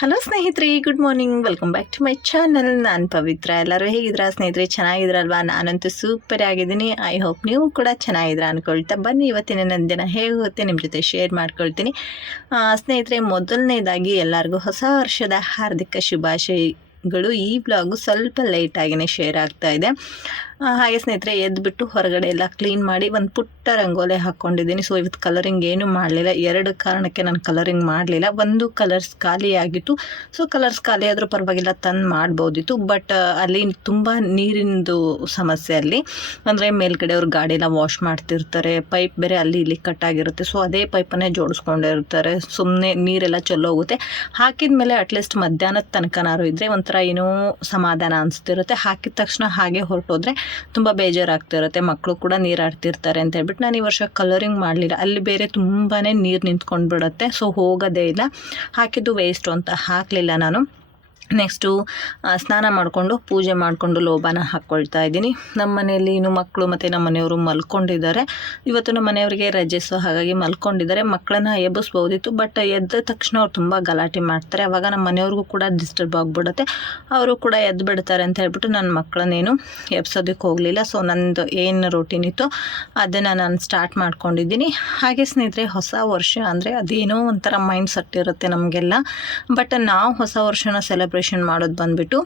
Hello ಸ್ನೇಹಿತರೆ good morning welcome back to my channel ನಾನು ಪವಿತ್ರ. ಎಲ್ಲರೂ ಹೇಗಿದ್ದೀರಾ? ಸ್ನೇಹಿತರೆ ಚೆನ್ನಾಗಿದ್ರಲ್ವಾ ನಾನಂತೂ ಸೂಪರ್ ಆಗಿದ್ದೀನಿ. ಐ ಹೋಪ್ ನೀವು ಕೂಡ ಚೆನ್ನಾಗಿದ್ದೀರಾ ಅಂದ್ಕೊಳ್ತಾ ಬನ್ನಿ. ಇವತ್ತಿನ ನನ್ನ ದಿನ ಹೇಗೆ ಹೋಗುತ್ತೆ ನಿಮ್ಮ ಜೊತೆ ಶೇರ್ ಮಾಡ್ಕೊಳ್ತೀನಿ. ಸ್ನೇಹಿತರೆ, ಮೊದಲನೇದಾಗಿ ಎಲ್ಲರಿಗೂ ಹೊಸ ವರ್ಷದ ಹಾರ್ದಿಕ ಶುಭಾಶಯಗಳು ಈ ಬ್ಲಾಗು ಸ್ವಲ್ಪ ಲೇಟಾಗಿಯೇ ಶೇರ್ ಆಗ್ತಾ ಇದೆ. ಹಾಗೆ ಸ್ನೇಹಿತರೆ, ಎದ್ಬಿಟ್ಟು ಹೊರಗಡೆ ಎಲ್ಲ ಕ್ಲೀನ್ ಮಾಡಿ ಒಂದು ಪುಟ್ಟ ರಂಗೋಲೆ ಹಾಕ್ಕೊಂಡಿದ್ದೀನಿ ಸೊ ಇವತ್ತು ಕಲರಿಂಗ್ ಏನೂ ಮಾಡಲಿಲ್ಲ. ಎರಡು ಕಾರಣಕ್ಕೆ ನಾನು ಕಲರಿಂಗ್ ಮಾಡಲಿಲ್ಲ. ಒಂದು ಕಲರ್ಸ್ ಖಾಲಿ ಆಗಿತ್ತು. ಸೊ ಕಲರ್ಸ್ ಖಾಲಿ ಆದರೂ ಪರವಾಗಿಲ್ಲ, ತಂದು ಮಾಡ್ಬೋದಿತ್ತು. ಬಟ್ ಅಲ್ಲಿ ತುಂಬ ನೀರಿಂದು ಸಮಸ್ಯೆ ಅಲ್ಲಿ. ಅಂದರೆ ಮೇಲ್ಗಡೆ ಅವ್ರು ಗಾಡಿ ಎಲ್ಲ ವಾಶ್ ಮಾಡ್ತಿರ್ತಾರೆ. ಪೈಪ್ ಬೇರೆ ಅಲ್ಲಿ ಇಲ್ಲಿ ಕಟ್ಟಾಗಿರುತ್ತೆ ಸೊ ಅದೇ ಪೈಪನ್ನೇ ಜೋಡಿಸ್ಕೊಂಡಿರ್ತಾರೆ. ಸುಮ್ಮನೆ ನೀರೆಲ್ಲ ಚೆಲ್ಲೋಗುತ್ತೆ ಹಾಕಿದ ಮೇಲೆ ಅಟ್ಲೀಸ್ಟ್ ಮಧ್ಯಾಹ್ನದ ತನಕನಾರು ಇದ್ದರೆ ಒಂಥರ ಏನೋ ಸಮಾಧಾನ ಅನಿಸ್ತಿರುತ್ತೆ. ಹಾಕಿದ ತಕ್ಷಣ ಹಾಗೆ ಹೊರಟೋದ್ರೆ ತುಂಬ ಬೇಜಾರಾಗ್ತಿರುತ್ತೆ. ಮಕ್ಕಳು ಕೂಡ ನೀರು ಆಡ್ತಿರ್ತಾರೆ ಅಂತ ಹೇಳ್ಬಿಟ್ಟು ನಾನು ಈ ವರ್ಷ ಕಲರಿಂಗ್ ಮಾಡಲಿಲ್ಲ. ಅಲ್ಲಿ ಬೇರೆ ತುಂಬಾ ನೀರು ನಿಂತ್ಕೊಂಡು ಬಿಡುತ್ತೆ ಸೊ ಹೋಗೋದೇ ಇಲ್ಲ. ಹಾಕಿದ್ದು ವೇಸ್ಟು ಅಂತ ಹಾಕಲಿಲ್ಲ ನಾನು. ನೆಕ್ಸ್ಟು ಸ್ನಾನ ಮಾಡಿಕೊಂಡು ಪೂಜೆ ಮಾಡಿಕೊಂಡು ಲೋಬಾನ ಹಾಕ್ಕೊಳ್ತಾ ಇದ್ದೀನಿ. ನಮ್ಮ ಮನೆಯಲ್ಲಿ ಇನ್ನು ಮಕ್ಕಳು ಮತ್ತು ನಮ್ಮ ಮನೆಯವರು ಮಲ್ಕೊಂಡಿದ್ದಾರೆ. ಇವತ್ತು ನಮ್ಮ ಮನೆಯವರಿಗೆ ರಜೆ ಸೊ ಹಾಗಾಗಿ ಮಲ್ಕೊಂಡಿದ್ದಾರೆ. ಮಕ್ಕಳನ್ನ ಎಬ್ಬಿಸ್ಬೋದಿತ್ತು ಬಟ್ ಎದ್ದ ತಕ್ಷಣ ಅವ್ರು ತುಂಬ ಗಲಾಟೆ ಮಾಡ್ತಾರೆ. ಅವಾಗ ನಮ್ಮ ಮನೆಯವ್ರಿಗೂ ಕೂಡ ಡಿಸ್ಟರ್ಬ್ ಆಗಿಬಿಡುತ್ತೆ. ಅವರು ಕೂಡ ಎದ್ದು ಬಿಡ್ತಾರೆ ಅಂತ ಹೇಳ್ಬಿಟ್ಟು ನನ್ನ ಮಕ್ಕಳನ್ನೇನು ಎಬ್ಸೋದಕ್ಕೆ ಹೋಗಲಿಲ್ಲ. ಸೊ ನಂದು ಏನು ರೂಟೀನ್ ಇತ್ತು ಅದನ್ನು ನಾನು ಸ್ಟಾರ್ಟ್ ಮಾಡ್ಕೊಂಡಿದ್ದೀನಿ. ಹಾಗೆ ಸ್ನೇಹಿತರೆ, ಹೊಸ ವರ್ಷ ಅಂದರೆ ಅದೇನೋ ಒಂಥರ ಮೈಂಡ್ ಸೆಟ್ ಇರುತ್ತೆ ನಮಗೆಲ್ಲ. ಬಟ್ ನಾವು ಹೊಸ ವರ್ಷನ ಸೆಲೆಬ್ರೇಷನ್ ಮಾಡೋದು ಬಂದುಬಿಟ್ಟು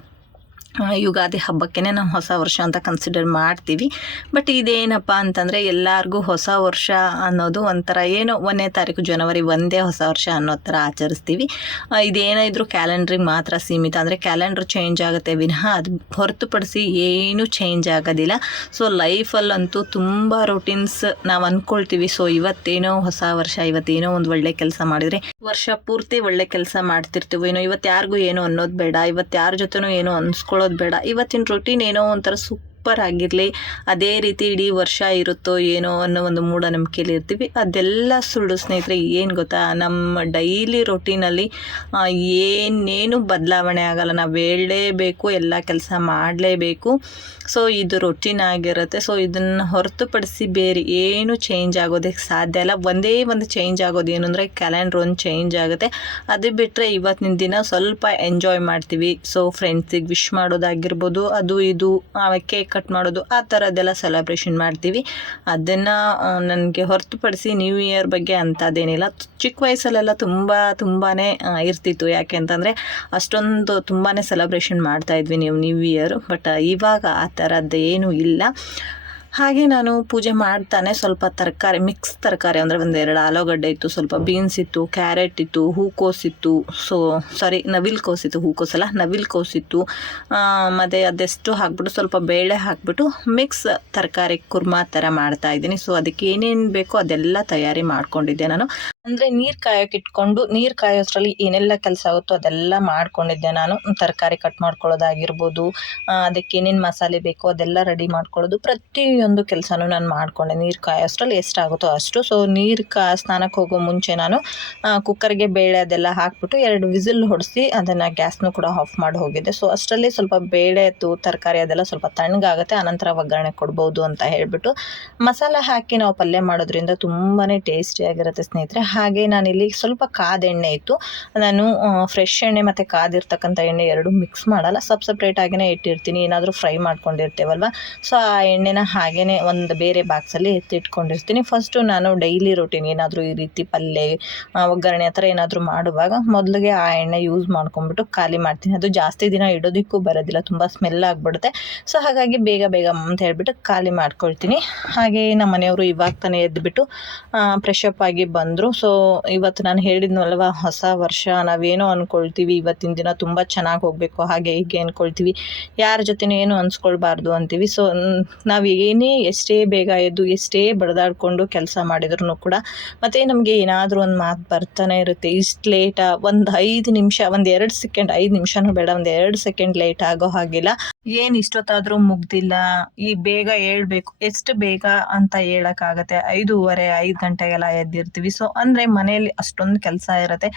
ಯುಗಾದಿ ಹಬ್ಬಕ್ಕೇ ನಾವು ಹೊಸ ವರ್ಷ ಅಂತ ಕನ್ಸಿಡರ್ ಮಾಡ್ತೀವಿ. ಬಟ್ ಇದೇನಪ್ಪ ಅಂತಂದರೆ ಎಲ್ಲರಿಗೂ ಹೊಸ ವರ್ಷ ಅನ್ನೋದು ಒಂಥರ ಏನೋ ಒಂದನೇ ತಾರೀಕು ಜನವರಿ ಒಂದೇ ಹೊಸ ವರ್ಷ ಅನ್ನೋ ಥರ ಆಚರಿಸ್ತೀವಿ. ಇದೇನಾದರೂ ಕ್ಯಾಲೆಂಡ್ರಿಗೆ ಮಾತ್ರ ಸೀಮಿತ. ಅಂದರೆ ಕ್ಯಾಲೆಂಡ್ರ್ ಚೇಂಜ್ ಆಗುತ್ತೆ ವಿನಃ ಅದು ಹೊರತುಪಡಿಸಿ ಏನೂ ಚೇಂಜ್ ಆಗೋದಿಲ್ಲ. ಸೊ ಲೈಫಲ್ಲಂತೂ ತುಂಬ ರೊಟೀನ್ಸ್ ನಾವು ಅಂದ್ಕೊಳ್ತೀವಿ ಸೊ ಇವತ್ತೇನೋ ಹೊಸ ವರ್ಷ, ಇವತ್ತೇನೋ ಒಂದು ಒಳ್ಳೆ ಕೆಲಸ ಮಾಡಿದರೆ ವರ್ಷ ಪೂರ್ತಿ ಒಳ್ಳೆ ಕೆಲಸ ಮಾಡ್ತಿರ್ತೀವಿ ಏನೋ, ಇವತ್ತು ಯಾರಿಗೂ ಏನೋ ಅನ್ನೋದು ಬೇಡ, ಇವತ್ತು ಯಾರ ಜೊತೆನೂ ಏನೋ ಅನ್ಸ್ಕೊಳ್ಳೋದು ಬೇಡ. ಇವತ್ತಿನ ರೊಟೀನ್ ಏನೋ ಒಂಥರ ಸೂಪರ್ ಆಗಿರಲಿ, ಅದೇ ರೀತಿ ಇಡೀ ವರ್ಷ ಇರುತ್ತೋ ಏನೋ ಅನ್ನೋ ಒಂದು ಮೂಢನಂಬಿಕೆಯಲ್ಲಿ ಇರ್ತೀವಿ. ಅದೆಲ್ಲ ಸುಳ್ಳು ಸ್ನೇಹಿತರೆ, ಏನು ಗೊತ್ತಾ? ನಮ್ಮ ಡೈಲಿ ರೊಟೀನಲ್ಲಿ ಏನೇನು ಬದಲಾವಣೆ ಆಗಲ್ಲ. ನಾವು ಹೇಳಲೇಬೇಕು, ಎಲ್ಲ ಕೆಲಸ ಮಾಡಲೇಬೇಕು. ಸೊ ಇದು ರೊಟೀನ್ ಆಗಿರುತ್ತೆ. ಸೊ ಇದನ್ನು ಹೊರತುಪಡಿಸಿ ಬೇರೆ ಏನು ಚೇಂಜ್ ಆಗೋದಕ್ಕೆ ಸಾಧ್ಯ ಇಲ್ಲ. ಒಂದೇ ಒಂದು ಚೇಂಜ್ ಆಗೋದು ಏನು ಅಂದರೆ ಕ್ಯಾಲೆಂಡ್ರ್ ಒಂದು ಚೇಂಜ್ ಆಗುತ್ತೆ. ಅದು ಬಿಟ್ಟರೆ ಇವತ್ತಿನ ದಿನ ಸ್ವಲ್ಪ ಎಂಜಾಯ್ ಮಾಡ್ತೀವಿ. ಸೊ ಫ್ರೆಂಡ್ಸಿಗೆ ವಿಶ್ ಮಾಡೋದಾಗಿರ್ಬೋದು, ಅದು ಇದು ಕೇಕ್ ಕಟ್ ಮಾಡೋದು, ಆ ಥರದ್ದೆಲ್ಲ ಸೆಲೆಬ್ರೇಷನ್ ಮಾಡ್ತೀವಿ. ಅದನ್ನು ನನಗೆ ಹೊರತುಪಡಿಸಿ ನ್ಯೂ ಇಯರ್ ಬಗ್ಗೆ ಅಂಥದ್ದೇನಿಲ್ಲ. ಚಿಕ್ಕ ವಯಸ್ಸಲ್ಲೆಲ್ಲ ತುಂಬ ತುಂಬಾ ಇರ್ತಿತ್ತು. ಯಾಕೆ ಅಂತಂದರೆ, ಅಷ್ಟೊಂದು ತುಂಬಾ ಸೆಲೆಬ್ರೇಷನ್ ಮಾಡ್ತಾಯಿದ್ವಿ ನೀವು ನ್ಯೂ ಇಯರ್ ಬಟ್ ಇವಾಗ ಆ ಥರದ್ದು ಏನೂ ಇಲ್ಲ. ಹಾಗೆ ನಾನು ಪೂಜೆ ಮಾಡ್ತಾನೆ ಸ್ವಲ್ಪ ತರಕಾರಿ ಮಿಕ್ಸ್ ತರಕಾರಿ ಅಂದರೆ ಒಂದು ಎರಡು ಆಲೂಗಡ್ಡೆ ಇತ್ತು, ಸ್ವಲ್ಪ ಬೀನ್ಸ್ ಇತ್ತು ಕ್ಯಾರೆಟ್ ಇತ್ತು, ಹೂಕೋಸ್ ಇತ್ತು. ಸೊ ಸಾರಿ ನವಿಲ್ ಕೋಸ್ ಇತ್ತು, ಹೂಕೋಸ್ ಅಲ್ಲ ನವಿಲ್ ಇತ್ತು. ಮತ್ತು ಅದೆಷ್ಟು ಹಾಕ್ಬಿಟ್ಟು ಸ್ವಲ್ಪ ಬೇಳೆ ಹಾಕ್ಬಿಟ್ಟು ಮಿಕ್ಸ್ ತರಕಾರಿ, ಕುರ್ಮಾ ಥರ ಮಾಡ್ತಾ ಇದ್ದೀನಿ. ಸೊ ಅದಕ್ಕೆ ಏನೇನು ಬೇಕೋ ಅದೆಲ್ಲ ತಯಾರಿ ಮಾಡ್ಕೊಂಡಿದ್ದೆ ನಾನು. ಅಂದರೆ ನೀರು ಕಾಯೋಕೆ ಇಟ್ಕೊಂಡು, ನೀರು ಕಾಯೋದ್ರಲ್ಲಿ ಏನೆಲ್ಲ ಕೆಲಸ ಆಗುತ್ತೋ ಅದೆಲ್ಲ ಮಾಡ್ಕೊಂಡಿದ್ದೆ ನಾನು. ತರಕಾರಿ ಕಟ್ ಮಾಡ್ಕೊಳ್ಳೋದಾಗಿರ್ಬೋದು ಅದಕ್ಕೆ ಏನೇನು ಮಸಾಲೆ ಬೇಕೋ ಅದೆಲ್ಲ ರೆಡಿ ಮಾಡ್ಕೊಳ್ಳೋದು. ಪ್ರತಿಯೊಂದು ಕೆಲಸನೂ ನಾನು ಮಾಡಿಕೊಂಡೆ. ನೀರು ಕಾಯೋಷ್ಟ್ರಲ್ಲಿ ಎಷ್ಟಾಗುತ್ತೋ ಅಷ್ಟು. ಸೊ ನೀರು ಕಾ, ಸ್ನಾನಕ್ಕೆ ಹೋಗೋ ಮುಂಚೆ ನಾನು ಕುಕ್ಕರ್ಗೆ ಬೇಳೆ ಅದೆಲ್ಲ ಹಾಕ್ಬಿಟ್ಟು ಎರಡು ವಿಸಿಲ್ ಹೊಡಿಸಿ ಅದನ್ನು ಗ್ಯಾಸ್ನೂ ಕೂಡ ಆಫ್ ಮಾಡಿ ಹೋಗಿದ್ದೆ. ಸೊ ಅಷ್ಟರಲ್ಲಿ ಸ್ವಲ್ಪ ಬೇಳೆ ತು ತರಕಾರಿ ಅದೆಲ್ಲ ಸ್ವಲ್ಪ ತಣ್ಣಗಾಗುತ್ತೆ, ಆನಂತರ ಒಗ್ಗರಣೆ ಕೊಡ್ಬೋದು ಅಂತ ಹೇಳಿಬಿಟ್ಟು ಮಸಾಲ ಹಾಕಿ ನಾವು ಪಲ್ಯ ಮಾಡೋದ್ರಿಂದ ತುಂಬಾ ಟೇಸ್ಟಿಯಾಗಿರುತ್ತೆ ಸ್ನೇಹಿತರೆ. ಹಾಗೆ ನಾನಿಲ್ಲಿ ಸ್ವಲ್ಪ ಕಾದ ಎಣ್ಣೆ ಇತ್ತು. ನಾನು ಫ್ರೆಶ್ ಎಣ್ಣೆ ಮತ್ತು ಕಾದಿರ್ತಕ್ಕಂಥ ಎಣ್ಣೆ ಎರಡು ಮಿಕ್ಸ್ ಮಾಡಲ್ಲ. ಸಬ್ ಆಗಿನೇ ಇಟ್ಟಿರ್ತೀನಿ. ಏನಾದರೂ ಫ್ರೈ ಮಾಡ್ಕೊಂಡಿರ್ತೇವಲ್ವ? ಸೊ ಆ ಎಣ್ಣೆನ ಹಾಗೇ ಒಂದು ಬೇರೆ ಬಾಕ್ಸಲ್ಲಿ ಎತ್ತಿಟ್ಕೊಂಡಿರ್ತೀನಿ. ಫಸ್ಟು ನಾನು ಡೈಲಿ ರೊಟೀನ್ ಏನಾದರೂ ಈ ರೀತಿ ಪಲ್ಯ ಒಗ್ಗರಣೆ ಆ ಥರ ಏನಾದರೂ ಮಾಡುವಾಗ ಮೊದಲಿಗೆ ಆ ಎಣ್ಣೆ ಯೂಸ್ ಮಾಡ್ಕೊಂಡ್ಬಿಟ್ಟು ಖಾಲಿ ಮಾಡ್ತೀನಿ. ಅದು ಜಾಸ್ತಿ ದಿನ ಇಡೋದಕ್ಕೂ ಬರೋದಿಲ್ಲ. ತುಂಬ ಸ್ಮೆಲ್ ಆಗಿಬಿಡುತ್ತೆ. ಸೊ ಹಾಗಾಗಿ ಬೇಗ ಬೇಗ ಅಂತ ಹೇಳಿಬಿಟ್ಟು ಖಾಲಿ ಮಾಡ್ಕೊಳ್ತೀನಿ. ಹಾಗೆ ನಮ್ಮ ಮನೆಯವರು ಇವಾಗ ತಾನೇ ಎದ್ದುಬಿಟ್ಟು ಫ್ರೆಶ್ ಅಪ್ ಆಗಿ ಬಂದರು. ಇವತ್ತು ನಾನು ಹೇಳಿದ್ನಲ್ವ, ಹೊಸ ವರ್ಷ ನಾವೇನೋ ಅಂದ್ಕೊಳ್ತೀವಿ ಇವತ್ತಿನ ದಿನ ತುಂಬ ಚೆನ್ನಾಗಿ ಹೋಗಬೇಕು, ಹಾಗೆ ಹೀಗೆ ಅಂದ್ಕೊಳ್ತೀವಿ ಯಾರ ಜೊತೆನೂ ಏನು ಅನ್ಸ್ಕೊಳ್ಬಾರ್ದು ಅಂತೀವಿ. ಸೊ ನಾವು ಏನೇ ಎಷ್ಟೇ ಬೇಗ ಎದ್ದು, ಎಷ್ಟೇ ಬಡದಾಡ್ಕೊಂಡು ಕೆಲಸ ಮಾಡಿದ್ರು ಕೂಡ ಮತ್ತು ನಮಗೆ ಏನಾದರೂ ಒಂದು ಮಾತು ಬರ್ತಾನೆ ಇರುತ್ತೆ. ಇಷ್ಟು ಲೇಟಾ ಒಂದು ಐದು ನಿಮಿಷ, ಒಂದು ಎರಡು ಸೆಕೆಂಡ್ ಐದು ನಿಮಿಷನೂ ಬೇಡ, ಒಂದು ಎರಡು ಸೆಕೆಂಡ್ ಲೇಟ್ ಆಗೋ ಹಾಗಿಲ್ಲ. ಏನು ಇಷ್ಟೊತ್ತಾದರೂ ಮುಗ್ದಿಲ್ಲ, ಈ ಬೇಗ ಹೇಳ್ಬೇಕು, ಎಷ್ಟು ಬೇಗ ಅಂತ ಹೇಳೋಕ್ಕಾಗತ್ತೆ. ಐದೂವರೆ, ಐದು ಗಂಟೆಗೆಲ್ಲ ಎದ್ದಿರ್ತೀವಿ. ಸೊ ಅಂದ ಯಾಕಂದರೆ ಮನೆಯಲ್ಲಿ ಅಷ್ಟೊಂದು ಕೆಲಸ ಇರುತ್ತೆ.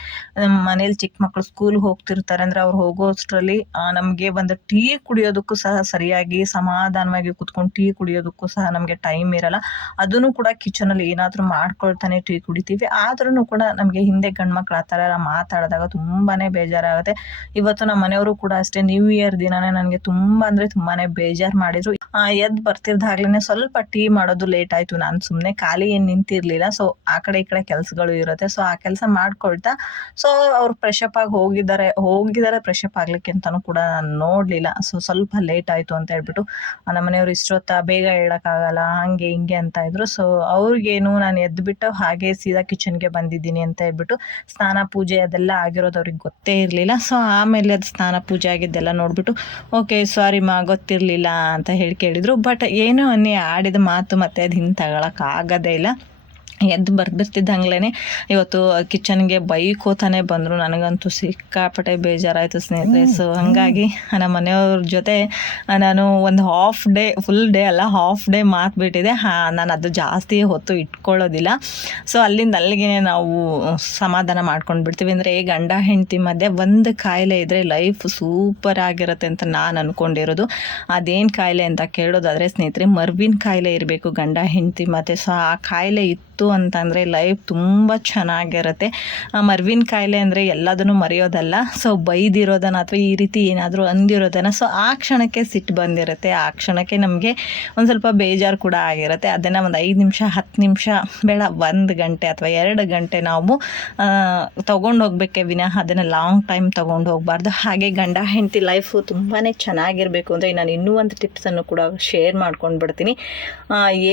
ನಮ್ಮ ಮನೇಲಿ ಚಿಕ್ಕ ಮಕ್ಕಳು ಸ್ಕೂಲ್ ಹೋಗ್ತಿರ್ತಾರೆ ಅಂದ್ರೆ ಅವ್ರು ಹೋಗೋಷ್ಟರಲ್ಲಿ ನಮಗೆ ಒಂದು ಟೀ ಕುಡಿಯೋದಕ್ಕೂ ಸಹ ಸರಿಯಾಗಿ ಸಮಾಧಾನವಾಗಿ ಕುತ್ಕೊಂಡು ಟೀ ಕುಡಿಯೋದಕ್ಕೂ ಸಹ ನಮಗೆ ಟೈಮ್ ಇರಲ್ಲ. ಅದನ್ನು ಕೂಡ ಕಿಚನ್ ಅಲ್ಲಿ ಏನಾದರೂ ಮಾಡ್ಕೊಳ್ತಾನೆ ಟೀ ಕುಡಿತೀವಿ. ಆದ್ರೂ ಕೂಡ ನಮಗೆ ಹಿಂದೆ ಗಂಡು ಮಕ್ಳು ಆ ಎಲ್ಲ ಮಾತಾಡಿದಾಗ ತುಂಬಾನೇ ಬೇಜಾರಾಗುತ್ತೆ. ಇವತ್ತು ನಮ್ಮ ಮನೆಯವರು ಕೂಡ ಅಷ್ಟೇ ನ್ಯೂ ಇಯರ್ ದಿನನೇ ನನಗೆ ತುಂಬಾ ಅಂದರೆ ತುಂಬಾನೇ ಬೇಜಾರು ಮಾಡಿದ್ರು. ಎದ್ದು ಬರ್ತಿರ್ದಾಗ್ಲೇ ಸ್ವಲ್ಪ ಟೀ ಮಾಡೋದು ಲೇಟ್ ಆಯಿತು. ನಾನು ಸುಮ್ಮನೆ ಖಾಲಿ ಏನು ನಿಂತಿರಲಿಲ್ಲ. ಸೊ ಆ ಕಡೆ ಈ ಕಡೆ ಕೆಲಸಗಳು ಇರುತ್ತೆ. ಸೊ ಆ ಕೆಲಸ ಮಾಡ್ಕೊಳ್ತಾ ಸೊ ಅವ್ರು ಫ್ರೆಶಪ್ ಆಗಿ ಹೋಗಿದ್ದಾರೆ ಹೋಗಿದ್ದಾರೆ ಫ್ರೆಶಪ್ ಆಗ್ಲಿಕ್ಕೆ ಅಂತಲೂ ಕೂಡ ನಾನು ನೋಡಲಿಲ್ಲ. ಸೊ ಸ್ವಲ್ಪ ಲೇಟ್ ಆಯಿತು ಅಂತ ಹೇಳ್ಬಿಟ್ಟು ನಮ್ಮ ಮನೆಯವರು ಇಷ್ಟೊತ್ತ ಬೇಗ ಹೇಳೋಕ್ಕಾಗಲ್ಲ, ಹಾಗೆ ಹಿಂಗೆ ಅಂತ ಇದ್ರು. ಸೊ ಅವ್ರಿಗೇನು ನಾನು ಎದ್ದುಬಿಟ್ಟು ಹಾಗೆ ಸೀದಾ ಕಿಚನ್ಗೆ ಬಂದಿದ್ದೀನಿ ಅಂತ ಹೇಳ್ಬಿಟ್ಟು, ಸ್ನಾನ ಪೂಜೆ ಅದೆಲ್ಲ ಆಗಿರೋದು ಅವ್ರಿಗೆ ಗೊತ್ತೇ ಇರಲಿಲ್ಲ. ಸೊ ಆಮೇಲೆ ಅದು ಸ್ನಾನ ಪೂಜೆ ಆಗಿದ್ದೆಲ್ಲ ನೋಡಿಬಿಟ್ಟು ಓಕೆ ಸಾರಿ ಮಾ, ಗೊತ್ತಿರಲಿಲ್ಲ ಅಂತ ಹೇಳಿ ಕೇಳಿದರು. ಬಟ್ ಏನು ಅನ್ನಿ ಆಡಿದ ಮಾತು ಮತ್ತೆ ಅದು ಹಿಂಗೆ ತಗೊಳಕ್ಕಾಗೋದೇ ಇಲ್ಲ. ಎದ್ದು ಬರ್ಬಿರ್ತಿದ್ದಂಗ್ಲೇ ಇವತ್ತು ಕಿಚನ್ಗೆ ಬೈಕೋತಾನೆ ಬಂದರು. ನನಗಂತೂ ಸಿಕ್ಕಾಪಟ್ಟೆ ಬೇಜಾರಾಯಿತು ಸ್ನೇಹಿತರೆ. ಸೊ ಹಾಗಾಗಿ ನಮ್ಮ ಮನೆಯವ್ರ ಜೊತೆ ನಾನು ಒಂದು ಹಾಫ್ ಡೇ ಫುಲ್ ಡೇ ಅಲ್ಲ ಹಾಫ್ ಡೇ ಮಾತ್ಬಿಟ್ಟಿದೆ ಹಾಂ ನಾನು ಅದು ಜಾಸ್ತಿ ಹೊತ್ತು ಇಟ್ಕೊಳ್ಳೋದಿಲ್ಲ. ಸೊ ಅಲ್ಲಿಂದ ಅಲ್ಲಿಗೆ ನಾವು ಸಮಾಧಾನ ಮಾಡ್ಕೊಂಡು ಬಿಡ್ತೀವಿ. ಅಂದರೆ ಗಂಡ ಹೆಂಡತಿ ಮಧ್ಯೆ ಒಂದು ಕಾಯಿಲೆ ಇದ್ದರೆ ಲೈಫ್ ಸೂಪರ್ ಆಗಿರುತ್ತೆ ಅಂತ ನಾನು ಅಂದ್ಕೊಂಡಿರೋದು ಅದೇನು ಕಾಯಿಲೆ ಅಂತ ಕೇಳೋದಾದರೆ ಸ್ನೇಹಿತರೆ ಮರ್ವಿನ ಕಾಯಿಲೆ ಇರಬೇಕು ಗಂಡ ಹೆಂಡತಿ ಮತ್ತೆ ಸೊ ಆ ಕಾಯಿಲೆ ಇತ್ತು ಅಂತಂದರೆ ಲೈಫ್ ತುಂಬ ಚೆನ್ನಾಗಿರುತ್ತೆ. ಮರ್ವಿನ ಕಾಯಿಲೆ ಅಂದರೆ ಎಲ್ಲದನ್ನು ಮರೆಯೋದಲ್ಲ. ಸೊ ಬೈದಿರೋದನ್ನ ಅಥವಾ ಈ ರೀತಿ ಏನಾದರೂ ಅಂದಿರೋದನ್ನು ಸೊ ಆ ಕ್ಷಣಕ್ಕೆ ಸಿಟ್ಟು ಬಂದಿರುತ್ತೆ. ಆ ಕ್ಷಣಕ್ಕೆ ನಮಗೆ ಒಂದು ಸ್ವಲ್ಪ ಬೇಜಾರು ಕೂಡ ಆಗಿರುತ್ತೆ. ಅದನ್ನು ಒಂದು ಐದು ನಿಮಿಷ, ಹತ್ತು ನಿಮಿಷ, ಬೇಡ, ಒಂದು ಗಂಟೆ ಅಥವಾ ಎರಡು ಗಂಟೆ ನಾವು ತೊಗೊಂಡು ಹೋಗ್ಬೇಕೆ ವಿನಃ ಅದನ್ನು ಲಾಂಗ್ ಟೈಮ್ ತೊಗೊಂಡು ಹೋಗಬಾರ್ದು. ಹಾಗೆ ಗಂಡ, ಹೆಂಡತಿ ಲೈಫು ತುಂಬಾ ಚೆನ್ನಾಗಿರಬೇಕು ಅಂದರೆ ನಾನು ಇನ್ನೂ ಒಂದು ಟಿಪ್ಸನ್ನು ಕೂಡ ಶೇರ್ ಮಾಡ್ಕೊಂಡು ಬಿಡ್ತೀನಿ.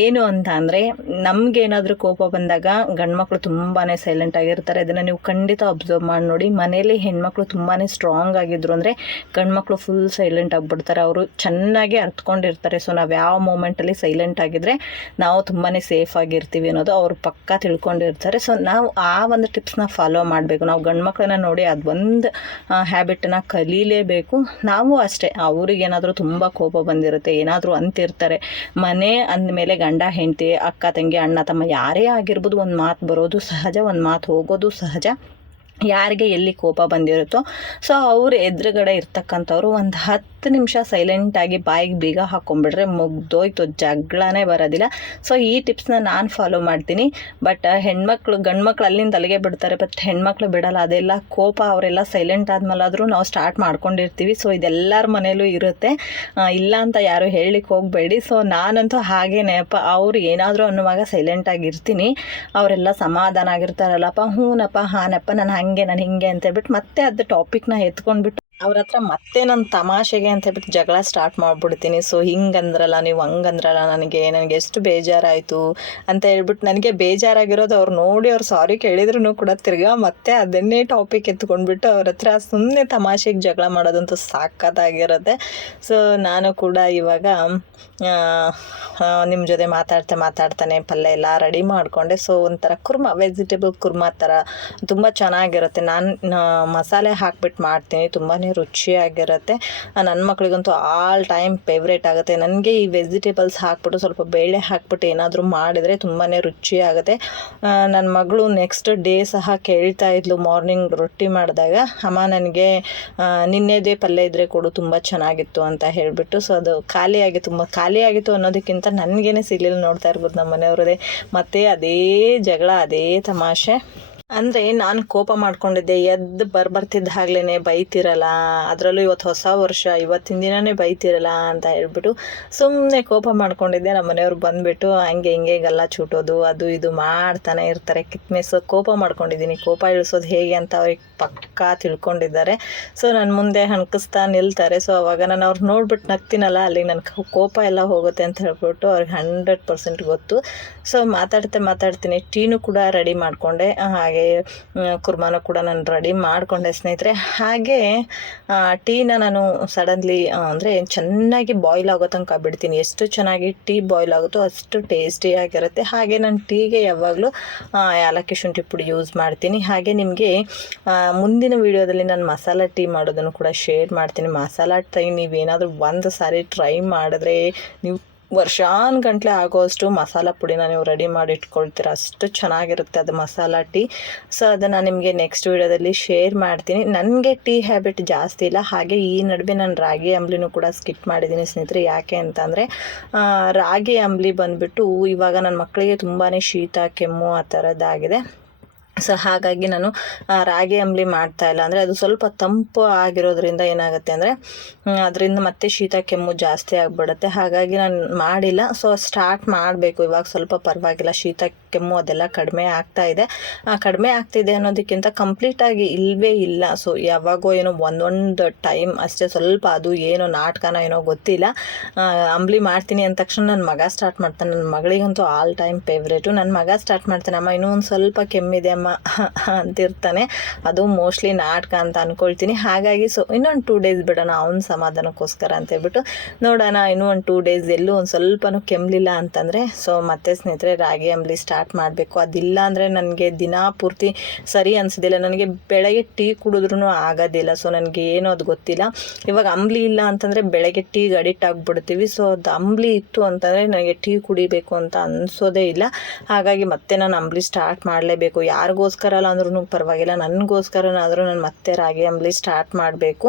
ಏನು ಅಂತ ಅಂದರೆ, ನಮಗೇನಾದರೂ ಬಂದಾಗ ಗಂಡ್ಮಕ್ಳು ತುಂಬಾ ಸೈಲೆಂಟ್ ಆಗಿರ್ತಾರೆ. ಅದನ್ನು ನೀವು ಖಂಡಿತ ಅಬ್ಸರ್ವ್ ಮಾಡಿ ನೋಡಿ. ಮನೆಯಲ್ಲಿ ಹೆಣ್ಮಕ್ಳು ತುಂಬಾ ಸ್ಟ್ರಾಂಗ್ ಆಗಿದ್ರು ಅಂದರೆ ಗಂಡ್ಮಕ್ಳು ಫುಲ್ ಸೈಲೆಂಟ್ ಆಗಿಬಿಡ್ತಾರೆ. ಅವರು ಚೆನ್ನಾಗಿ ಅರ್ತ್ಕೊಂಡಿರ್ತಾರೆ. ಸೊ ನಾವು ಯಾವ ಮೂಮೆಂಟಲ್ಲಿ ಸೈಲೆಂಟ್ ಆಗಿದ್ರೆ ನಾವು ತುಂಬಾ ಸೇಫ್ ಆಗಿರ್ತೀವಿ ಅನ್ನೋದು ಅವರು ಪಕ್ಕ ತಿಳ್ಕೊಂಡಿರ್ತಾರೆ. ಸೊ ನಾವು ಆ ಒಂದು ಟಿಪ್ಸ್ನ ಫಾಲೋ ಮಾಡಬೇಕು. ನಾವು ಗಂಡು ಮಕ್ಕಳನ್ನ ನೋಡಿ ಅದು ಒಂದು ಹ್ಯಾಬಿಟನ್ನ ಕಲೀಲೇಬೇಕು. ನಾವು ಅಷ್ಟೇ. ಅವ್ರಿಗೆ ಏನಾದರೂ ತುಂಬ ಕೋಪ ಬಂದಿರುತ್ತೆ, ಏನಾದರೂ ಅಂತಿರ್ತಾರೆ. ಮನೆ ಅಂದಮೇಲೆ ಗಂಡ, ಹೆಂಡತಿ, ಅಕ್ಕ, ತಂಗಿ, ಅಣ್ಣ, ತಮ್ಮ ಯಾರೇ ಆಗಿರ್ಬೋದು ಒಂದು ಮಾತು ಬರೋದು ಸಹಜ ಒಂದು ಮಾತು ಹೋಗೋದು ಸಹಜ. ಯಾರಿಗೆ ಎಲ್ಲಿ ಕೋಪ ಬಂದಿರುತ್ತೋ. ಸೊ ಅವ್ರ ಎದುರುಗಡೆ ಇರ್ತಕ್ಕಂಥವ್ರು ಒಂದು ಹತ್ತು ನಿಮಿಷ ಸೈಲೆಂಟಾಗಿ ಬಾಯಿಗೆ ಬೀಗ ಹಾಕ್ಕೊಂಡ್ಬಿಟ್ರೆ ಮುಗ್ದೋಯ್ತು, ಜಗಳನೇ ಬರೋದಿಲ್ಲ. ಸೊ ಈ ಟಿಪ್ಸ್ನ ನಾನು ಫಾಲೋ ಮಾಡ್ತೀನಿ. ಬಟ್ ಹೆಣ್ಮಕ್ಳು, ಗಂಡ್ಮಕ್ಳು ಅಲ್ಲಿಂದ ಅಲ್ಲಿಗೆ ಬಿಡ್ತಾರೆ. ಬಟ್ ಹೆಣ್ಮಕ್ಳು ಬಿಡಲ್ಲ. ಅದೆಲ್ಲ ಕೋಪ, ಅವರೆಲ್ಲ ಸೈಲೆಂಟ್ ಆದ್ಮೇಲಾದರೂ ನಾವು ಸ್ಟಾರ್ಟ್ ಮಾಡ್ಕೊಂಡಿರ್ತೀವಿ. ಸೊ ಇದೆಲ್ಲರ ಮನೇಲೂ ಇರುತ್ತೆ. ಇಲ್ಲ ಅಂತ ಯಾರು ಹೇಳಲಿಕ್ಕೆ ಹೋಗಬೇಡಿ. ಸೊ ನಾನಂತೂ ಹಾಗೇನೆ. ಅಪ್ಪ, ಅವ್ರು ಏನಾದರೂ ಅನ್ನುವಾಗ ಸೈಲೆಂಟಾಗಿ ಇರ್ತೀನಿ ಅವರೆಲ್ಲ ಸಮಾಧಾನ ಆಗಿರ್ತಾರಲ್ಲಪ್ಪ. ಹ್ಞೂನಪ್ಪ ಹಾನಪ್ಪ, ನಾನು ಹಂಗೆ ನಾನು ಹಿಂಗೆ ಅಂತ ಹೇಳ್ಬಿಟ್ಟು ಮತ್ತೆ ಅದು ಟಾಪಿಕ್ನ ಎತ್ಕೊಂಡ್ಬಿಟ್ಟು ಅವ್ರ ಹತ್ರ ಮತ್ತೆ ನನ್ನ ತಮಾಷೆಗೆ ಅಂತ ಹೇಳ್ಬಿಟ್ಟು ಜಗಳ ಸ್ಟಾರ್ಟ್ ಮಾಡಿಬಿಡ್ತೀನಿ. ಸೊ ಹಿಂಗಂದ್ರಲ್ಲ ನೀವು ಹಂಗಂದ್ರಲ್ಲ ನನಗೆ ನನಗೆ ಎಷ್ಟು ಬೇಜಾರಾಯಿತು ಅಂತ ಹೇಳ್ಬಿಟ್ಟು ನನಗೆ ಬೇಜಾರಾಗಿರೋದು ಅವ್ರು ನೋಡಿ ಅವ್ರು ಸಾರಿ ಕೇಳಿದ್ರು ಕೂಡ ತಿರ್ಗಾ ಮತ್ತೆ ಅದನ್ನೇ ಟಾಪಿಕ್ ಎತ್ಕೊಂಡ್ಬಿಟ್ಟು ಅವ್ರ ಹತ್ರ ಸುಮ್ಮನೆ ತಮಾಷೆಗೆ ಜಗಳ ಮಾಡೋದಂತೂ ಸಾಕತ್ತಾಗಿರುತ್ತೆ ಸೊ ನಾನು ಕೂಡ ಇವಾಗ ನಿಮ್ಮ ಜೊತೆ ಮಾತಾಡ್ತಾ ಮಾತಾಡ್ತಾನೆ, ಪಲ್ಯ ಎಲ್ಲ ರೆಡಿ ಮಾಡಿಕೊಂಡೆ. ಸೊ ಒಂಥರ ಕುರ್ಮ ವೆಜಿಟೇಬಲ್ ಕುರ್ಮ ಥರ ತುಂಬ ಚೆನ್ನಾಗಿರುತ್ತೆ. ನಾನು ಮಸಾಲೆ ಹಾಕ್ಬಿಟ್ಟು ಮಾಡ್ತೀನಿ ತುಂಬಾ ರುಚಿಯಾಗಿರುತ್ತೆ. ನನ್ನ ಮಕ್ಳಿಗಂತೂ ಆಲ್ ಟೈಮ್ ಫೇವ್ರೇಟ್ ಆಗುತ್ತೆ. ನನಗೆ ಈ ವೆಜಿಟೇಬಲ್ಸ್ ಹಾಕ್ಬಿಟ್ಟು ಸ್ವಲ್ಪ ಬೇಳೆ ಹಾಕ್ಬಿಟ್ಟು ಏನಾದರೂ ಮಾಡಿದರೆ ತುಂಬಾ ರುಚಿಯಾಗುತ್ತೆ. ನನ್ನ ಮಗಳು ನೆಕ್ಸ್ಟ್ ಡೇ ಸಹ ಕೇಳ್ತಾ ಇದ್ಲು ಮಾರ್ನಿಂಗ್ ರೊಟ್ಟಿ ಮಾಡಿದಾಗ. ಅಮ್ಮ ನನಗೆ ನಿನ್ನೆದೇ ಪಲ್ಯ ಇದ್ದರೆ ಕೊಡು, ತುಂಬ ಚೆನ್ನಾಗಿತ್ತು ಅಂತ ಹೇಳಿಬಿಟ್ಟು. ಸೊ ಅದು ಖಾಲಿಯಾಗಿ ತುಂಬ ಖಾಲಿಯಾಗಿತ್ತು ಅನ್ನೋದಕ್ಕಿಂತ ನನಗೇನೆ ಸಿಗ್ಲಿಲ್ಲ ನೋಡ್ತಾ ಇರ್ಬೋದು ನಮ್ಮ ಮನೆಯವ್ರದೇ ಮತ್ತು ಅದೇ ಜಗಳ, ಅದೇ ತಮಾಷೆ. ಅಂದರೆ ನಾನು ಕೋಪ ಮಾಡ್ಕೊಂಡಿದ್ದೆ, ಎದ್ದು ಹಾಗ್ಲೇನೆ ಬೈತಿರಲ್ಲ, ಅದರಲ್ಲೂ ಇವತ್ತು ಹೊಸ ವರ್ಷ, ಇವತ್ತಿನ ದಿನವೇ ಬೈತಿರಲ್ಲ ಅಂತ ಹೇಳ್ಬಿಟ್ಟು ಸುಮ್ಮನೆ ಕೋಪ ಮಾಡ್ಕೊಂಡಿದ್ದೆ ನಮ್ಮ ಮನೆಯವ್ರು ಬಂದುಬಿಟ್ಟು ಹಂಗೆ ಹಿಂಗೆ ಗಲ್ಲ ಚೂಟೋದು, ಅದು ಇದು ಮಾಡ್ತಾನೆ ಇರ್ತಾರೆ, ಕಿತ್ಮೆಸ್, ಕೋಪ ಮಾಡ್ಕೊಂಡಿದ್ದೀನಿ, ಕೋಪ ಇಳಿಸೋದು ಹೇಗೆ ಅಂತ ಅವ್ರಿಗೆ ಪಕ್ಕಾ ತಿಳ್ಕೊಂಡಿದ್ದಾರೆ. ಸೊ ನನ್ನ ಮುಂದೆ ಹಣ್ಕಸ್ತಾ ನಿಲ್ತಾರೆ ಸೊ ಅವಾಗ ನಾನು ಅವ್ರು ನೋಡ್ಬಿಟ್ಟು ನಗ್ತೀನಲ್ಲ ಅಲ್ಲಿ ನನ್ನ ಕೋಪ ಎಲ್ಲ ಹೋಗುತ್ತೆ ಅಂತ ಹೇಳ್ಬಿಟ್ಟು ಅವ್ರಿಗೆ ಹಂಡ್ರೆಡ್ ಪರ್ಸೆಂಟ್ ಗೊತ್ತು. ಸೊ ಮಾತಾಡ್ತಾ ಮಾತಾಡ್ತೀನಿ, ಟೀನು ಕೂಡ ರೆಡಿ ಮಾಡಿಕೊಂಡೆ, ಹಾಗೆ ಕುರ್ಮಾನು ಕೂಡ ನಾನು ರೆಡಿ ಮಾಡಿಕೊಂಡೆ ಸ್ನೇಹಿತರೆ. ಹಾಗೆ ಟೀನ ನಾನು ಸಡನ್ಲಿ ಅಂದರೆ ಚೆನ್ನಾಗಿ ಬಾಯ್ಲ್ ಆಗೋ ತನಕ ಬಿಡ್ತೀನಿ. ಎಷ್ಟು ಚೆನ್ನಾಗಿ ಟೀ ಬಾಯ್ಲ್ ಆಗುತ್ತೋ ಅಷ್ಟು ಟೇಸ್ಟಿಯಾಗಿರುತ್ತೆ ಹಾಗೆ ನಾನು ಟೀಗೆ ಯಾವಾಗಲೂ ಏಲಕ್ಕಿ ಶುಂಠಿ ಪುಡಿ ಯೂಸ್ ಮಾಡ್ತೀನಿ. ಹಾಗೆ ನಿಮಗೆ ಮುಂದಿನ ವೀಡಿಯೋದಲ್ಲಿ ನಾನು ಮಸಾಲ ಟೀ ಮಾಡೋದನ್ನು ಕೂಡ ಶೇರ್ ಮಾಡ್ತೀನಿ. ಮಸಾಲ ಟೀ ನೀವೇನಾದರೂ ಒಂದು ಸಾರಿ ಟ್ರೈ ಮಾಡಿದ್ರೆ ನೀವು ವರ್ಷಾನ್ಗಂಟ್ಲೆ ಆಗೋಷ್ಟು ಮಸಾಲ ಪುಡಿನ ನೀವು ರೆಡಿ ಮಾಡಿ ಇಟ್ಕೊಳ್ತೀರ. ಅಷ್ಟು ಚೆನ್ನಾಗಿರುತ್ತೆ ಅದು ಮಸಾಲ ಟೀ. ಸೊ ಅದನ್ನು ನಿಮಗೆ ನೆಕ್ಸ್ಟ್ ವೀಡಿಯೋದಲ್ಲಿ ಶೇರ್ ಮಾಡ್ತೀನಿ. ನನಗೆ ಟೀ ಹ್ಯಾಬಿಟ್ ಜಾಸ್ತಿ ಇಲ್ಲ. ಹಾಗೆ ಈ ನಡುವೆ ನಾನು ರಾಗಿ ಅಂಬ್ಲಿನೂ ಕೂಡ ಸ್ಕಿಪ್ ಮಾಡಿದ್ದೀನಿ ಸ್ನೇಹಿತರೆ. ಯಾಕೆ ಅಂತಂದರೆ ರಾಗಿ ಅಂಬ್ಲಿ ಬಂದುಬಿಟ್ಟು ಇವಾಗ ನನ್ನ ಮಕ್ಕಳಿಗೆ ತುಂಬಾ ಶೀತ, ಕೆಮ್ಮು ಆ ಥರದ್ದಾಗಿದೆ ಸೊ ಹಾಗಾಗಿ ನಾನು ರಾಗಿ ಅಂಬ್ಲಿ ಮಾಡ್ತಾ ಇಲ್ಲ. ಅಂದರೆ ಅದು ಸ್ವಲ್ಪ ತಂಪು ಆಗಿರೋದ್ರಿಂದ ಏನಾಗುತ್ತೆ ಅಂದರೆ ಅದರಿಂದ ಮತ್ತೆ ಶೀತ ಕೆಮ್ಮು ಜಾಸ್ತಿ ಆಗಿಬಿಡುತ್ತೆ. ಹಾಗಾಗಿ ನಾನು ಮಾಡಿಲ್ಲ. ಸೊ ಸ್ಟಾರ್ಟ್ ಮಾಡಬೇಕು. ಇವಾಗ ಸ್ವಲ್ಪ ಪರವಾಗಿಲ್ಲ. ಶೀತ ಕೆಮ್ಮು ಅದೆಲ್ಲ ಕಡಿಮೆ ಆಗ್ತಾ ಇದೆ. ಕಡಿಮೆ ಆಗ್ತಿದೆ ಅನ್ನೋದಕ್ಕಿಂತ ಕಂಪ್ಲೀಟಾಗಿ ಇಲ್ಲವೇ ಇಲ್ಲ. ಸೊ ಯಾವಾಗೋ ಏನೋ ಒಂದೊಂದು ಟೈಮ್ ಅಷ್ಟೇ ಸ್ವಲ್ಪ ಅದು ಏನೋ ನಾಟಕನ ಏನೋ ಗೊತ್ತಿಲ್ಲ. ಅಂಬ್ಲಿ ಮಾಡ್ತೀನಿ ಅಂದ ತಕ್ಷಣ ನನ್ನ ಮಗ ಸ್ಟಾರ್ಟ್ ಮಾಡ್ತಾನೆ. ನನ್ನ ಮಗಳಿಗಂತೂ ಆಲ್ ಟೈಮ್ ಫೇವ್ರೇಟು ನನ್ನ ಮಗ ಸ್ಟಾರ್ಟ್ ಮಾಡ್ತಾನೆ. ಅಮ್ಮ ಇನ್ನೂ ಒಂದು ಸ್ವಲ್ಪ ಕೆಮ್ಮಿದೆ ಅಮ್ಮ ಅಂತಿರ್ತಾನೆ. ಅದು ಮೋಸ್ಟ್ಲಿ ನಾಟಕ ಅಂತ ಅಂದ್ಕೊಳ್ತೀನಿ ಹಾಗಾಗಿ ಸೊ ಇನ್ನೊಂದು ಟೂ ಡೇಸ್ ಬಿಡೋಣ, ಅವ್ನ ಸಮಾಧಾನಕ್ಕೋಸ್ಕರ ಅಂತ ಹೇಳ್ಬಿಟ್ಟು ನೋಡೋಣ, ಇನ್ನೂ ಒಂದು ಟೂ ಡೇಸ್ ಎಲ್ಲೂ ಒಂದು ಸ್ವಲ್ಪನೂ ಕೆಮ್ಮಲಿಲ್ಲ ಅಂತಂದರೆ ಸೊ ಮತ್ತೆ ಸ್ನೇಹಿತರೆ, ರಾಗಿ ಅಂಬ್ಲಿ ಸ್ಟಾರ್ಟ್ ಮಾಡಬೇಕು. ಅದಿಲ್ಲ ಅಂದರೆ ನನಗೆ ದಿನ ಪೂರ್ತಿ ಸರಿ ಅನಿಸೋದಿಲ್ಲ. ನನಗೆ ಬೆಳಗ್ಗೆ ಟೀ ಕುಡಿದ್ರೂ ಆಗೋದಿಲ್ಲ. ಸೊ ನನಗೆ ಏನು ಅದು ಗೊತ್ತಿಲ್ಲ. ಇವಾಗ ಅಂಬ್ಲಿ ಇಲ್ಲ ಅಂತಂದರೆ ಬೆಳಗ್ಗೆ ಟೀಗೆ ಅಡಿಕ್ಟ್ ಆಗಿಬಿಡ್ತೀವಿ. ಸೊ ಅದು ಅಂಬ್ಲಿ ಇತ್ತು ಅಂತಂದರೆ ನನಗೆ ಟೀ ಕುಡಿಬೇಕು ಅಂತ ಅನಿಸೋದೇ ಇಲ್ಲ. ಹಾಗಾಗಿ ಮತ್ತೆ ನಾನು ಅಂಬ್ಲಿ ಸ್ಟಾರ್ಟ್ ಮಾಡಲೇಬೇಕು. ಯಾರಿಗೋಸ್ಕರ ಅಲ್ಲ ಅಂದ್ರೂ ಪರವಾಗಿಲ್ಲ. ನನಗೋಸ್ಕರನಾದರೂ ನಾನು ಮತ್ತೆ ರಾಗಿ ಅಂಬಲಿ ಸ್ಟಾರ್ಟ್ ಮಾಡಬೇಕು.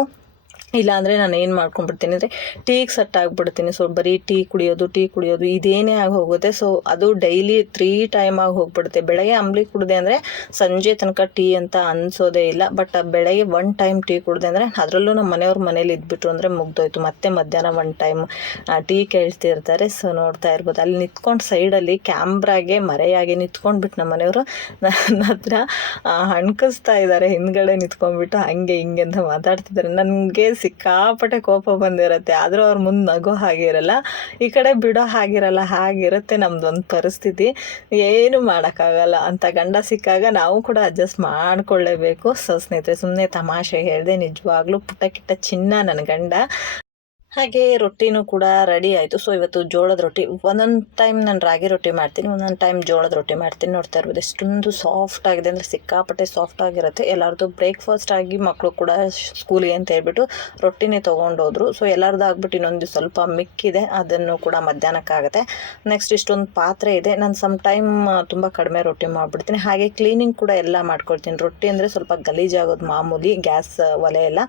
ಇಲ್ಲಾಂದರೆ ನಾನು ಏನು ಮಾಡ್ಕೊಂಡ್ಬಿಡ್ತೀನಿ ಅಂದರೆ ಟೀಗೆ ಸೆಟ್ ಆಗಿಬಿಡ್ತೀನಿ. ಸೊ ಬರೀ ಟೀ ಕುಡಿಯೋದು ಟೀ ಕುಡಿಯೋದು ಇದೇನೇ ಆಗಿ ಹೋಗುತ್ತೆ. ಸೊ ಅದು ಡೈಲಿ ತ್ರೀ ಟೈಮ್ ಆಗಿ ಹೋಗ್ಬಿಡುತ್ತೆ. ಬೆಳಗ್ಗೆ ಅಂಬ್ಲಿ ಕುಡಿದೆ ಅಂದರೆ ಸಂಜೆ ತನಕ ಟೀ ಅಂತ ಅನಿಸೋದೇ ಇಲ್ಲ. ಬಟ್ ಬೆಳಗ್ಗೆ ಒನ್ ಟೈಮ್ ಟೀ ಕುಡಿದೆ ಅಂದರೆ ಅದರಲ್ಲೂ ನಮ್ಮ ಮನೆಯವ್ರ ಮನೇಲಿ ಇದ್ಬಿಟ್ರು ಅಂದರೆ ಮುಗ್ದೋಯ್ತು. ಮತ್ತೆ ಮಧ್ಯಾಹ್ನ ಒನ್ ಟೈಮ್ ಟೀ ಕೇಳ್ತಿರ್ತಾರೆ. ಸೊ ನೋಡ್ತಾ ಇರ್ಬೋದು. ಅಲ್ಲಿ ನಿಂತ್ಕೊಂಡು ಸೈಡಲ್ಲಿ ಕ್ಯಾಮ್ರಾಗೆ ಮರೆಯಾಗಿ ನಿಂತ್ಕೊಂಡ್ಬಿಟ್ಟು ನಮ್ಮ ಮನೆಯವರು ನನ್ನ ಹತ್ರ ಹಣ್ಕಸ್ತಾ ಇದ್ದಾರೆ ಹಿಂದ್ಗಡೆ ನಿಂತ್ಕೊಂಡ್ಬಿಟ್ಟು ಹಂಗೆ ಹಿಂಗೆ ಅಂತ ಮಾತಾಡ್ತಿದ್ದಾರೆ ನನಗೆ ಸಿಕ್ಕಾಪಟ್ಟೆ ಕೋಪ ಬಂದಿರುತ್ತೆ. ಆದರೂ ಅವ್ರ ಮುಂದೆ ನಗೋ ಹಾಗಿರಲ್ಲ. ಈ ಕಡೆ ಬಿಡೋ ಹಾಗಿರಲ್ಲ, ಹಾಗಿರುತ್ತೆ ನಮ್ದೊಂದು ಪರಿಸ್ಥಿತಿ. ಏನು ಮಾಡೋಕ್ಕಾಗಲ್ಲ. ಅಂತ ಗಂಡ ಸಿಕ್ಕಾಗ ನಾವು ಕೂಡ ಅಡ್ಜಸ್ಟ್ ಮಾಡಿಕೊಳ್ಳೇಬೇಕು. ಸೊ ಸ್ನೇಹಿತರೆ ಸುಮ್ಮನೆ ತಮಾಷೆ ಹೇಳಿದೆ ನಿಜವಾಗ್ಲೂ ಪುಟ್ಟ ಕಿಟ್ಟ ಚಿನ್ನ ನನ್ನ ಗಂಡ. ಹಾಗೆ ರೊಟ್ಟಿನೂ ಕೂಡ ರೆಡಿ ಆಯಿತು. ಸೊ ಇವತ್ತು ಜೋಳದ ರೊಟ್ಟಿ, ಒಂದೊಂದು ಟೈಮ್ ನಾನು ರಾಗಿ ರೊಟ್ಟಿ ಮಾಡ್ತೀನಿ, ಒಂದೊಂದು ಟೈಮ್ ಜೋಳದ ರೊಟ್ಟಿ ಮಾಡ್ತೀನಿ. ನೋಡ್ತಾ ಇರ್ಬೋದು, ಎಷ್ಟೊಂದು ಸಾಫ್ಟ್ ಆಗಿದೆ. ಅಂದರೆ ಸಿಕ್ಕಾಪಟ್ಟೆ ಸಾಫ್ಟ್ ಆಗಿರುತ್ತೆ. ಎಲ್ಲರದು ಬ್ರೇಕ್ಫಾಸ್ಟ್ ಆಗಿ ಮಕ್ಕಳು ಕೂಡ ಸ್ಕೂಲಿಗೆ ಅಂತ ಹೇಳ್ಬಿಟ್ಟು ರೊಟ್ಟಿನೇ ತೊಗೊಂಡೋದ್ರು. ಸೊ ಎಲ್ಲರದ್ದು ಆಗ್ಬಿಟ್ಟು ಇನ್ನೊಂದು ಸ್ವಲ್ಪ ಮಿಕ್ಕಿದೆ. ಅದನ್ನು ಕೂಡ ಮಧ್ಯಾಹ್ನಕ್ಕಾಗುತ್ತೆ. ನೆಕ್ಸ್ಟ್ ಇಷ್ಟೊಂದು ಪಾತ್ರೆ ಇದೆ. ನಾನು ಸಮ್ ಟೈಮ್ ತುಂಬ ಕಡಿಮೆ ರೊಟ್ಟಿ ಮಾಡಿಬಿಡ್ತೀನಿ. ಹಾಗೆ ಕ್ಲೀನಿಂಗ್ ಕೂಡ ಎಲ್ಲ ಮಾಡ್ಕೊಳ್ತೀನಿ ರೊಟ್ಟಿ ಅಂದರೆ ಸ್ವಲ್ಪ ಗಲೀಜಾಗೋದು ಮಾಮೂಲಿ ಗ್ಯಾಸ್ ಒಲೆ ಎಲ್ಲ.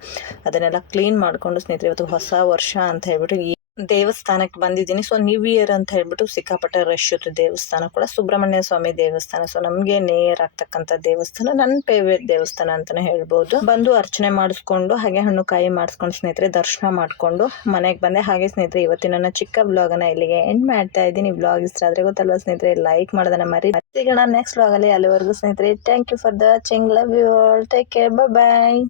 ಅದನ್ನೆಲ್ಲ ಕ್ಲೀನ್ ಮಾಡಿಕೊಂಡು ಸ್ನೇಹಿತರೆ, ಇವತ್ತು ಹೊಸ ವರ್ಷ ಅಂತ ಹೇಳ್ಬಿಟ್ಟು ಈ ದೇವಸ್ಥಾನಕ್ಕೆ ಬಂದಿದ್ದೀನಿ. ಸೊ ನ್ಯೂ ಇಯರ್ ಅಂತ ಹೇಳ್ಬಿಟ್ಟು ಸಿಕ್ಕಾಪಟ್ಟೆ ರಶ್ ಇತ್ತು ದೇವಸ್ಥಾನ ಕೂಡ. ಸುಬ್ರಹ್ಮಣ್ಯ ಸ್ವಾಮಿ ದೇವಸ್ಥಾನ. ಸೊ ನಮಗೆ ನೇಯರ್ ಆಗ್ತಕ್ಕಂಥ ದೇವಸ್ಥಾನ, ನನ್ನ ಫೇವ್ರೇಟ್ ದೇವಸ್ಥಾನ ಅಂತಾನೆ ಹೇಳ್ಬೋದು. ಬಂದು ಅರ್ಚನೆ ಮಾಡಿಸ್ಕೊಂಡು, ಹಾಗೆ ಹಣ್ಣು ಕಾಯಿ ಮಾಡಿಸ್ಕೊಂಡು, ಸ್ನೇಹಿತರೆ, ದರ್ಶನ ಮಾಡಿಕೊಂಡು ಮನೆಗೆ ಬಂದೆ. ಹಾಗೆ ಸ್ನೇಹಿತರೆ, ಇವತ್ತಿನ ನನ್ನ ಚಿಕ್ಕ ನ ಇಲ್ಲಿಗೆ ಎಂಡ್ ಮಾಡ್ತಾ ಇದ್ದೀನಿ. ಬ್ಲಾಗ್ ಇಷ್ಟ ಆದರೆ ಗೊತ್ತಲ್ವಾ ಸ್ನೇಹಿತರೆ? ಲೈಕ್ ಮಾಡೋದನ್ನ ಮರಿ. ಸಿಗೋಣ ನೆಕ್ಸ್ಟ್ ಬ್ಲಾಗಲ್ಲಿ ಅಲ್ಲಿವರೆಗೂ ಸ್ನೇಹಿತರೆ thank you for the watching love you all take care bye